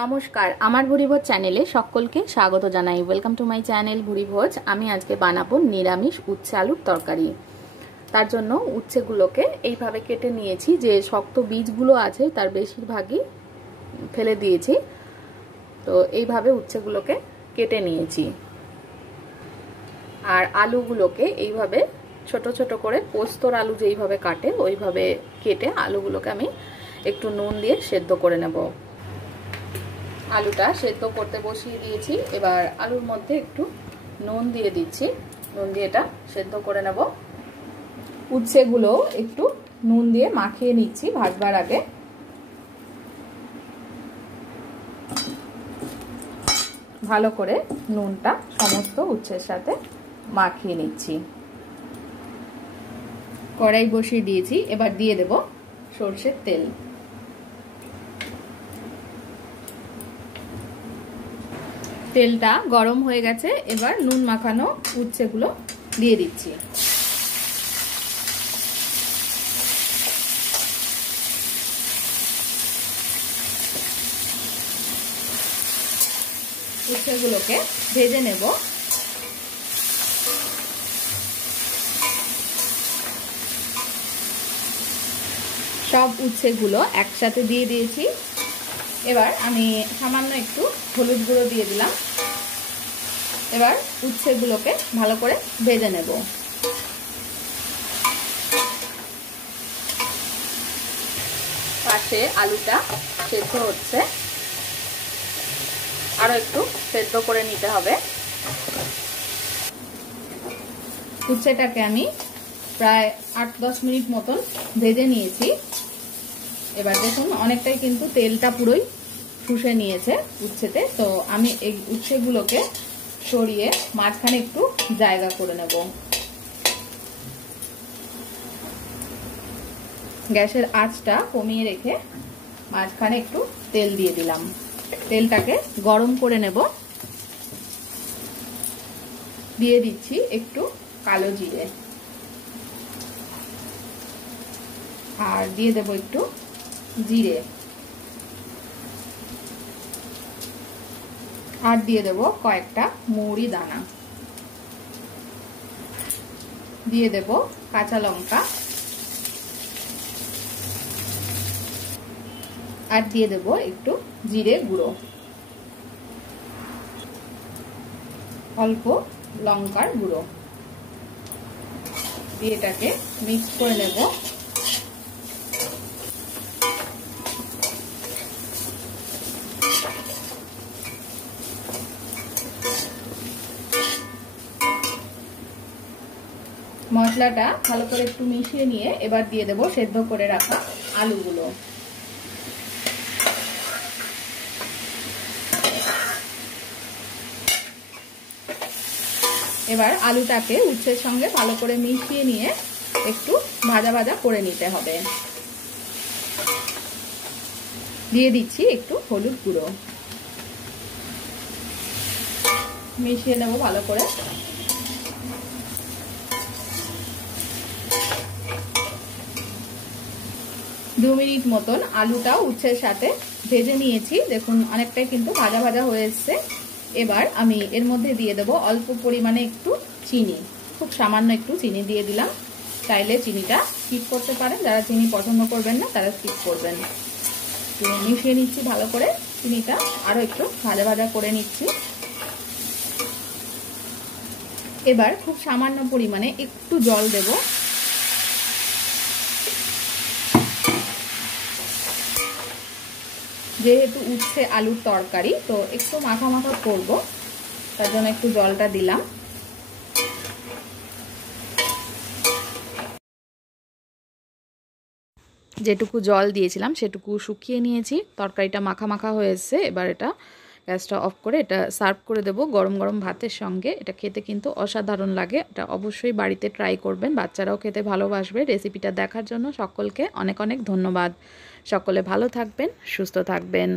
নমস্কার, আমার ভুরিভোজ চ্যানেলে সকলকে স্বাগত জানাই। Welcome to my channel Bhurivoj. আমি আজকে বানাবো নিরামিষ উচ্ছে আলুর তরকারি। তার জন্য উচ্ছেগুলোকে এইভাবে কেটে নিয়েছি। যে শক্ত বীজগুলো আছে তার বেশিরভাগই ফেলে দিয়েছি। তো এইভাবে উচ্ছেগুলোকে কেটে নিয়েছি। আর আলুগুলোকে এইভাবে ছোট ছোট করে পোস্তর আলু যেইভাবে কাটে ওইভাবে কেটে আলুগুলোকে আমি একটু নুন দিয়ে সেদ্ধ করে নেব। আলুটা সেদ্ধ করতে বসিয়ে দিয়েছি। এবার আলুর মধ্যে একটু নুন দিয়ে দিচ্ছি। নুন দিয়ে এটা সেদ্ধ করে নেব। উচ্ছেগুলো একটু নুন দিয়ে মাখিয়ে নিচ্ছি ভাজবার আগে। ভালো করে নুনটা সমস্ত উচ্ছের সাথে মাখিয়ে নিচ্ছি। কড়াই বসিয়ে দিয়েছি। এবার দিয়ে দেব সরষের তেল। তেলটা গরম হয়ে গেছে। এবার নুন মাখানো উচ্ছেগুলো দিয়ে দিচ্ছি। উচ্ছেগুলোকে ভেজে নেব। সব উচ্ছেগুলো একসাথে দিয়ে দিয়েছি। এবার আমি সামান্য একটু হলুদ গুঁড়ো দিয়ে দিলাম। এবার উচ্ছেগুলোকে ভালো করে ভেজে নেব। পাশে আলুটা সেদ্ধ হচ্ছে, আরো একটু সেদ্ধ করে নিতে হবে। উচ্ছেটাকে আমি প্রায় 8-10 মিনিট মতন ভেজে নিয়েছি। এবার দেখুন অনেকটাই কিন্তু তেলটা পুরোই শুষে নিয়েছে উচ্ছেতে। তো আমি এই উচ্ছেগুলোকে সরিয়ে মাঝখানে একটু জায়গা করে নেব। গ্যাসের আঁচটা কমিয়ে রেখে মাঝখানে একটু তেল দিয়ে দিলাম। তেলটাকে গরম করে নেব। দিয়ে দিচ্ছি একটু কালো জিরে, আর দিয়ে দেব একটু জিরে, আর দিয়ে দেব কয়েকটা মৌরি দানা, দিয়ে দেব কাঁচা লঙ্কা, আর দিয়ে দেব একটু জিরে গুঁড়ো, অল্প লঙ্কার গুঁড়ো দিয়ে এটাকে মিক্স করে নেব। মশলাটা ভালো করে একটু মিশিয়ে নিয়ে এবার দিয়ে দেব সেদ্ধ করে রাখা আলুগুলো। এবার আলুটাকে উচ্ছের সঙ্গে ভালো করে মিশিয়ে নিয়ে একটু ভাজা ভাজা করে নিতে হবে। দিয়ে দিচ্ছি একটু হলুদ গুঁড়ো, মিশিয়ে নেব ভালো করে। দু মিনিট মতন আলুটা উচ্ছের সাথে ভেজে নিয়েছি। দেখুন অনেকটাই কিন্তু ভাজা ভাজা হয়ে এসছে। এবার আমি এর মধ্যে দিয়ে দেব অল্প পরিমাণে একটু চিনি, খুব সামান্য একটু চিনি দিয়ে দিলাম। চাইলে চিনিটা স্কিপ করতে পারেন, যারা চিনি পছন্দ করবেন না তারা স্কিপ করবেন। তো মিশিয়ে নিচ্ছি ভালো করে। চিনিটা আরো একটু ভাজা ভাজা করে নিচ্ছি। এবার খুব সামান্য পরিমাণে একটু জল দেব। যেহেতু উচ্ছে আলুর তরকারি তো একটু মাখা মাখা করব, তার জন্য একটু জলটা দিলাম। যেটুকু জল দিয়েছিলাম সেটুকু শুকিয়ে নিয়েছি। তরকারিটা মাখা মাখা হয়ে এসছে। এবার এটা গ্যাসটা অফ করে এটা সার্ভ করে দেব গরম গরম ভাতের সঙ্গে। এটা খেতে কিন্তু অসাধারণ লাগে। এটা অবশ্যই বাড়িতে ট্রাই করবেন, বাচ্চারাও খেতে ভালোবাসবে। রেসিপিটা দেখার জন্য সকলকে অনেক অনেক ধন্যবাদ। সকলে ভালো থাকবেন, সুস্থ থাকবেন।